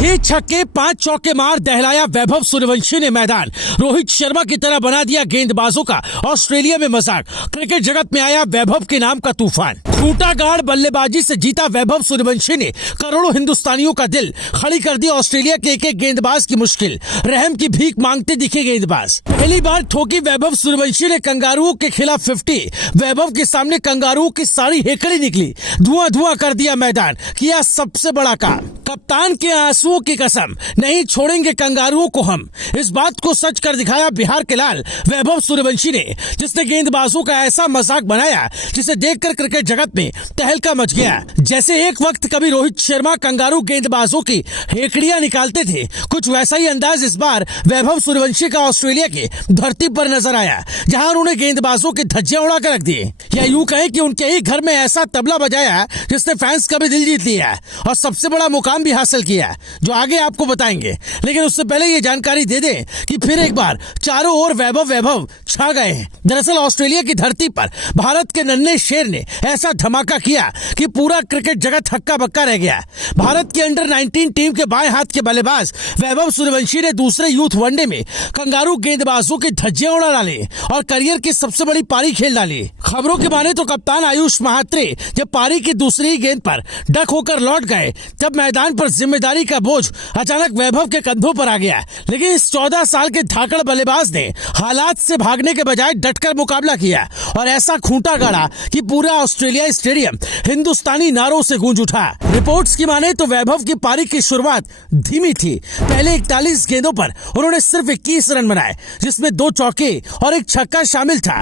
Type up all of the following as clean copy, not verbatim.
6 छक्के 5 चौके मार दहलाया वैभव सूर्यवंशी ने मैदान। रोहित शर्मा की तरह बना दिया गेंदबाजों का ऑस्ट्रेलिया में मजाक। क्रिकेट जगत में आया वैभव के नाम का तूफान। खूंटा गाड़ बल्लेबाजी से जीता वैभव सूर्यवंशी ने करोड़ों हिंदुस्तानियों का दिल खड़ी कर दी। ऑस्ट्रेलिया के एक गेंदबाज की मुश्किल, रहम की भीख मांगते दिखे गेंदबाज। पहली बार ठोकी वैभव सूर्यवंशी ने कंगारुओं के खिलाफ 50। वैभव के सामने कंगारुओं की सारी हेकड़ी निकली, धुआं धुआं कर दिया मैदान। किया सबसे बड़ा काम। कप्तान के आंसुओं की कसम, नहीं छोड़ेंगे कंगारुओं को हम। इस बात को सच कर दिखाया बिहार के लाल वैभव सूर्यवंशी ने, जिसने गेंदबाजों का ऐसा मजाक बनाया जिसे देखकर क्रिकेट जगत में तहलका मच गया। जैसे एक वक्त कभी रोहित शर्मा कंगारू गेंदबाजों की हेकड़ियां निकालते थे, कुछ वैसा ही अंदाज इस बार वैभव सूर्यवंशी का ऑस्ट्रेलिया की धरती पर नजर आया, जहां उन्होंने गेंदबाजों की धज्जियां उड़ा कर रख दी। या यूं कहें कि उनके ही घर में ऐसा तबला बजाया जिसने फैंस का भी दिल जीत लिया और सबसे बड़ा मुकाम भी हासिल किया, जो आगे आपको बताएंगे। लेकिन उससे पहले ये जानकारी दे दें कि फिर एक बार चारों ओर वैभव छा गए हैं। दरअसल ऑस्ट्रेलिया की धरती पर भारत के नन्हे शेर ने ऐसा धमाका किया कि पूरा क्रिकेट जगत हक्का बक्का रह गया। भारत की अंडर 19 टीम के बाएं हाथ के बल्लेबाज वैभव सूर्यवंशी ने दूसरे यूथ वनडे में कंगारू गेंदबाजों की धज्जियां उड़ा डाली और करियर की सबसे बड़ी पारी खेल डाली। खबरों के माने तो कप्तान आयुष महात्रे जब पारी की दूसरी गेंद पर डक होकर लौट गए, तब मैदान पर जिम्मेदारी का बोझ अचानक वैभव के कंधों पर आ गया। लेकिन इस 14 साल के धाकड़ बल्लेबाज ने हालात से भागने के बजाय डटकर मुकाबला किया और ऐसा खूंटा गाड़ा कि पूरा ऑस्ट्रेलिया स्टेडियम हिंदुस्तानी नारों से गूंज उठा। रिपोर्ट्स की माने तो वैभव की पारी की शुरुआत धीमी थी। पहले 41 गेंदों पर उन्होंने सिर्फ 21 रन बनाए, जिसमें 2 चौके और 1 छक्का शामिल था।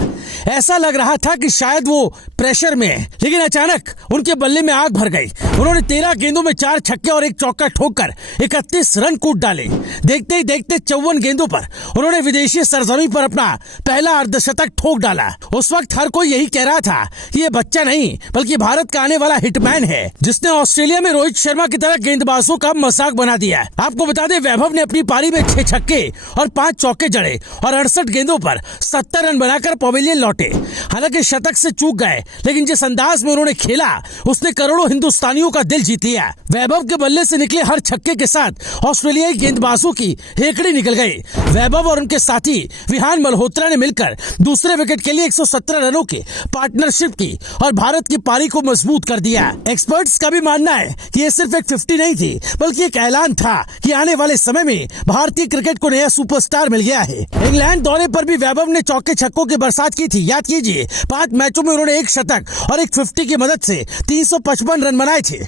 ऐसा लग रहा था कि शायद वो प्रेशर में है, लेकिन अचानक उनके बल्ले में आग भर गई। उन्होंने 13 गेंदों में 4 छक्के और 1 चौका ठोककर 31 रन कूट डाले। देखते ही देखते 54 गेंदों पर उन्होंने विदेशी सरजमी पर अपना पहला अर्धशतक ठोक डाला। उस वक्त हर कोई यही कह रहा था कि ये बच्चा नहीं बल्कि भारत का आने वाला हिटमैन है, जिसने ऑस्ट्रेलिया में रोहित शर्मा की तरह गेंदबाजों का मजाक बना दिया। आपको बता दें, वैभव ने अपनी पारी में 6 छक्के और 5 चौके जड़े और 68 गेंदों पर 70 रन बनाकर पवेलियन लौटे। हालांकि शतक से चूक गए, लेकिन जिस अंदाज में उन्होंने खेला उसने करोड़ों हिंदुस्तानियों का दिल जीत लिया। वैभव के बल्ले से निकले हर छक्के के साथ ऑस्ट्रेलियाई गेंदबाजों की हेकड़ी निकल गई। वैभव और उनके साथी विहान मल्होत्रा ने मिलकर दूसरे विकेट के लिए 117 रनों की पार्टनरशिप की और भारत की पारी को मजबूत कर दिया। एक्सपर्ट्स का भी मानना है कि ये सिर्फ एक 50 नहीं थी, बल्कि एक ऐलान था कि आने वाले समय में भारतीय क्रिकेट को नया सुपरस्टार मिल गया है। इंग्लैंड दौरे पर भी वैभव ने चौके छक्कों की बरसात की थी। याद कीजिए, 5 मैचों में उन्होंने 1 शतक और 1 50 की मदद से 355 रन बनाए थे।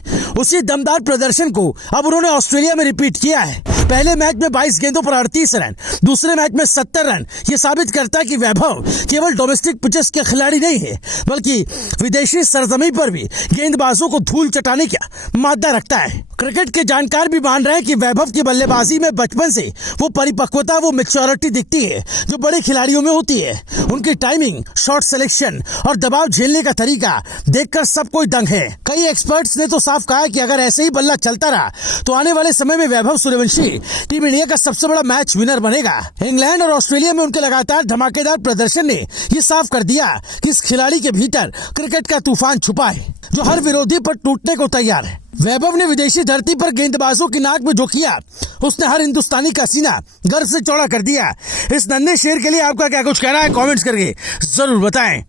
उसी दमदार प्रदर्शन को अब उन्होंने ऑस्ट्रेलिया में रिपीट किया है। पहले मैच में 22 गेंदों पर 38 रन, दूसरे मैच में 70 रन। ये साबित करता है कि वैभव केवल डोमेस्टिक पिचेस के खिलाड़ी नहीं है, बल्कि विदेशी सरजमी पर भी गेंदबाजों को धूल चटाने का मादा रखता है। क्रिकेट के जानकार भी मान रहे हैं कि वैभव की बल्लेबाजी में बचपन से वो परिपक्वता, वो मैच्योरिटी दिखती है जो बड़े खिलाड़ियों में होती है। उनकी टाइमिंग, शॉट सिलेक्शन और दबाव झेलने का तरीका देखकर सब कोई दंग है। कई एक्सपर्ट्स ने तो साफ कहा है कि अगर ऐसे ही बल्ला चलता रहा तो आने वाले समय में वैभव सूर्यवंशी टीम इंडिया का सबसे बड़ा मैच विनर बनेगा। इंग्लैंड और ऑस्ट्रेलिया में उनके लगातार धमाकेदार प्रदर्शन ने ये साफ कर दिया कि इस खिलाड़ी के भीतर क्रिकेट का तूफान छुपा है, जो हर विरोधी पर टूटने को तैयार है। वैभव ने विदेशी धरती पर गेंदबाजों की नाक में जो किया, उसने हर हिंदुस्तानी का सीना गर्व से चौड़ा कर दिया। इस नन्हे शेर के लिए आपका क्या कुछ कहना है, कमेंट्स करके जरूर बताएं।